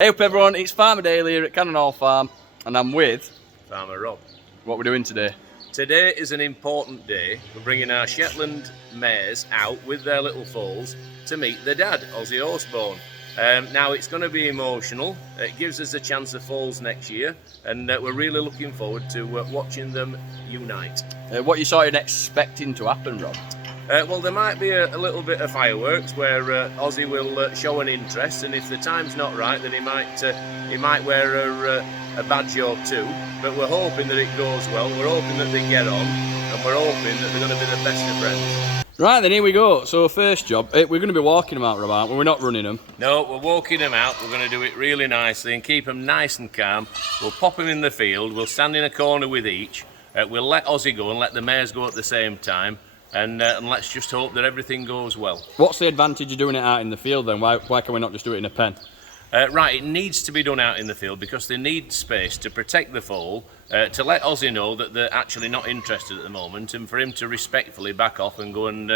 Hey up everyone, it's Farmer Dale here at Cannon Hall Farm and I'm with Farmer Rob. What we're doing today. Today is an important day. We're bringing our Shetland mares out with their little foals to meet their dad, Ozzy Horsborne. Now it's going to be emotional. It gives us a chance of foals next year and we're really looking forward to watching them unite. What you sort of expecting to happen, Rob? Well, there might be a little bit of fireworks where Ozzy will show an interest, and if the time's not right, then he might wear a badge or two. But we're hoping that it goes well. We're hoping that they get on, and we're hoping that they're going to be the best of friends. Right then, here we go. So first job, we're going to be walking them out, Rob, aren't we? We're not running them. No, we're walking them out. We're going to do it really nicely and keep them nice and calm. We'll pop them in the field. We'll stand in a corner with each. We'll let Ozzy go and let the mares go at the same time. And let's just hope that everything goes well. What's the advantage of doing it out in the field then? Why can we not just do it in a pen? Right, it needs to be done out in the field because they need space to protect the foal, to let Ozzy know that they're actually not interested at the moment, and for him to respectfully back off and go and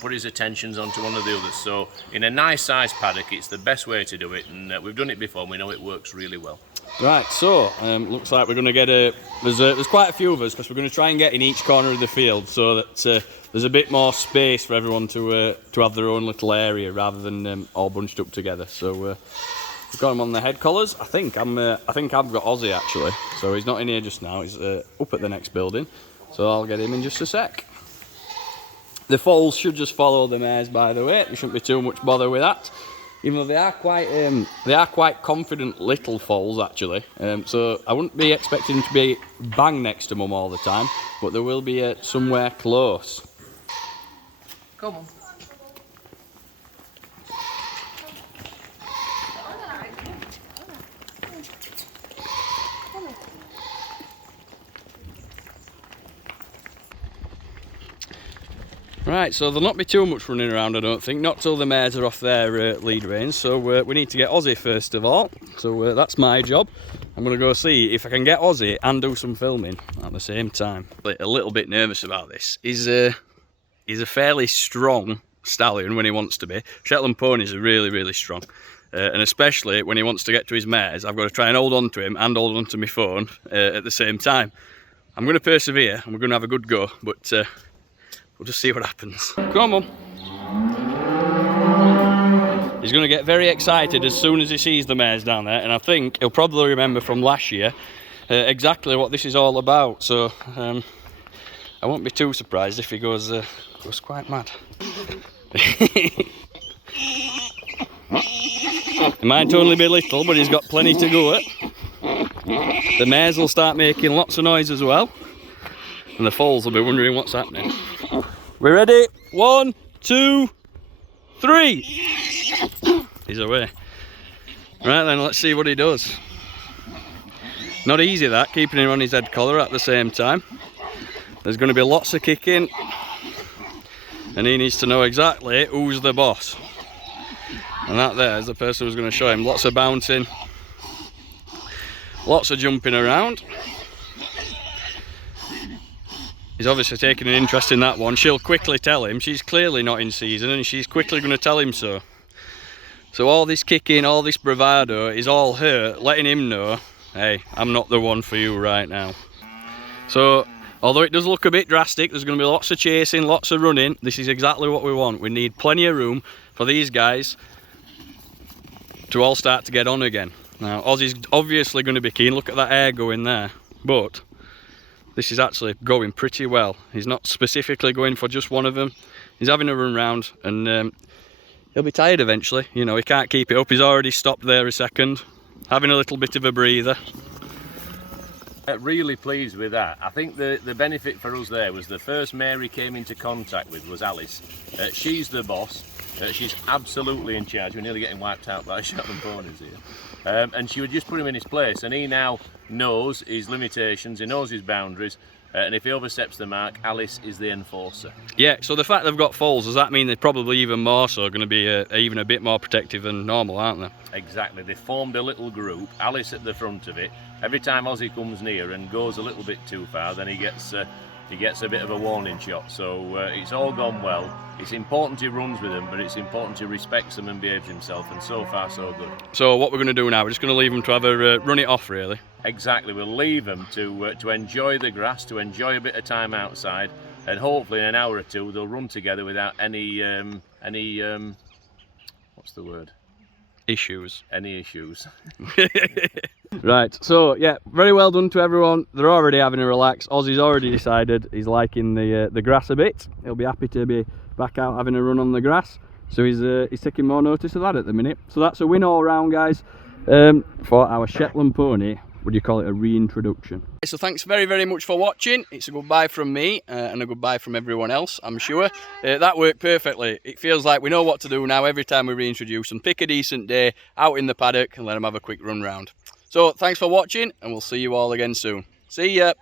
put his attentions onto one of the others. So in a nice sized paddock, it's the best way to do it, and we've done it before and we know it works really well. Right, so looks like we're going to get there's quite a few of us because we're going to try and get in each corner of the field so that there's a bit more space for everyone to have their own little area rather than all bunched up together. So we've got him on the head collars. I think I've got Ozzy actually, so he's not in here just now. He's up at the next building, so I'll get him in just a sec. The foals should just follow the mares, by the way. There shouldn't be too much bother with that. Even though they are quite confident little foals actually, so I wouldn't be expecting them to be bang next to mum all the time, but they will be somewhere close. Come on. Right, so there'll not be too much running around, I don't think, not till the mares are off their lead reins, so we need to get Ozzy first of all, so that's my job. I'm going to go see if I can get Ozzy and do some filming at the same time. A little bit nervous about this. He's a fairly strong stallion when he wants to be. Shetland ponies are really, really strong, and especially when he wants to get to his mares, I've got to try and hold on to him and hold on to my phone at the same time. I'm going to persevere and we're going to have a good go, but we'll just see what happens. Come on. He's going to get very excited as soon as he sees the mares down there, and I think he'll probably remember from last year exactly what this is all about. So I won't be too surprised if he goes quite mad. He might only be little, but he's got plenty to go at. The mares will start making lots of noise as well, and the foals will be wondering what's happening. We're ready? 1, 2, 3. He's away. Right then, let's see what he does. Not easy that, keeping him on his head collar at the same time. There's going to be lots of kicking, and he needs to know exactly who's the boss. And that there is the person who's going to show him. Lots of bouncing, lots of jumping around. He's obviously taking an interest in that one. She'll quickly tell him. She's clearly not in season and she's quickly going to tell him so. So all this kicking, all this bravado is all her letting him know, hey, I'm not the one for you right now. So although it does look a bit drastic, there's going to be lots of chasing, lots of running. This is exactly what we want. We need plenty of room for these guys to all start to get on again. Now Ozzy's obviously going to be keen. Look at that air going there. But this is actually going pretty well. He's not specifically going for just one of them. He's having a run round and he'll be tired eventually. You know, he can't keep it up. He's already stopped there a second, having a little bit of a breather. Really pleased with that. I think the benefit for us there was the first mare he came into contact with was Alice. She's the boss. She's absolutely in charge. We're nearly getting wiped out by Shetland ponies here. And she would just put him in his place, and he now knows his limitations, he knows his boundaries, and if he oversteps the mark, Alice is the enforcer. Yeah, so the fact they've got foals, does that mean they're probably even more so going to be even a bit more protective than normal, aren't they? Exactly, they formed a little group, Alice at the front of it. Every time Ozzy comes near and goes a little bit too far, then he gets he gets a bit of a warning shot. So it's all gone well. It's important he runs with them, but it's important he respects them and behaves himself, and so far so good. So what we're going to do now, we're just going to leave him to have a run it off, really. Exactly, we'll leave them to enjoy the grass, to enjoy a bit of time outside, and hopefully in an hour or two they'll run together without any what's the word? Issues. Any issues. Right, so yeah, very well done to everyone. They're already having a relax. Ozzy's already decided he's liking the grass a bit. He'll be happy to be back out having a run on the grass. So he's taking more notice of that at the minute. So that's a win all round, guys, for our Shetland pony. Would you call it a reintroduction? So thanks very, very much for watching. It's a goodbye from me and a goodbye from everyone else, I'm sure. That worked perfectly. It feels like we know what to do now every time we reintroduce them. Pick a decent day out in the paddock and let them have a quick run round. So thanks for watching, and we'll see you all again soon. See ya!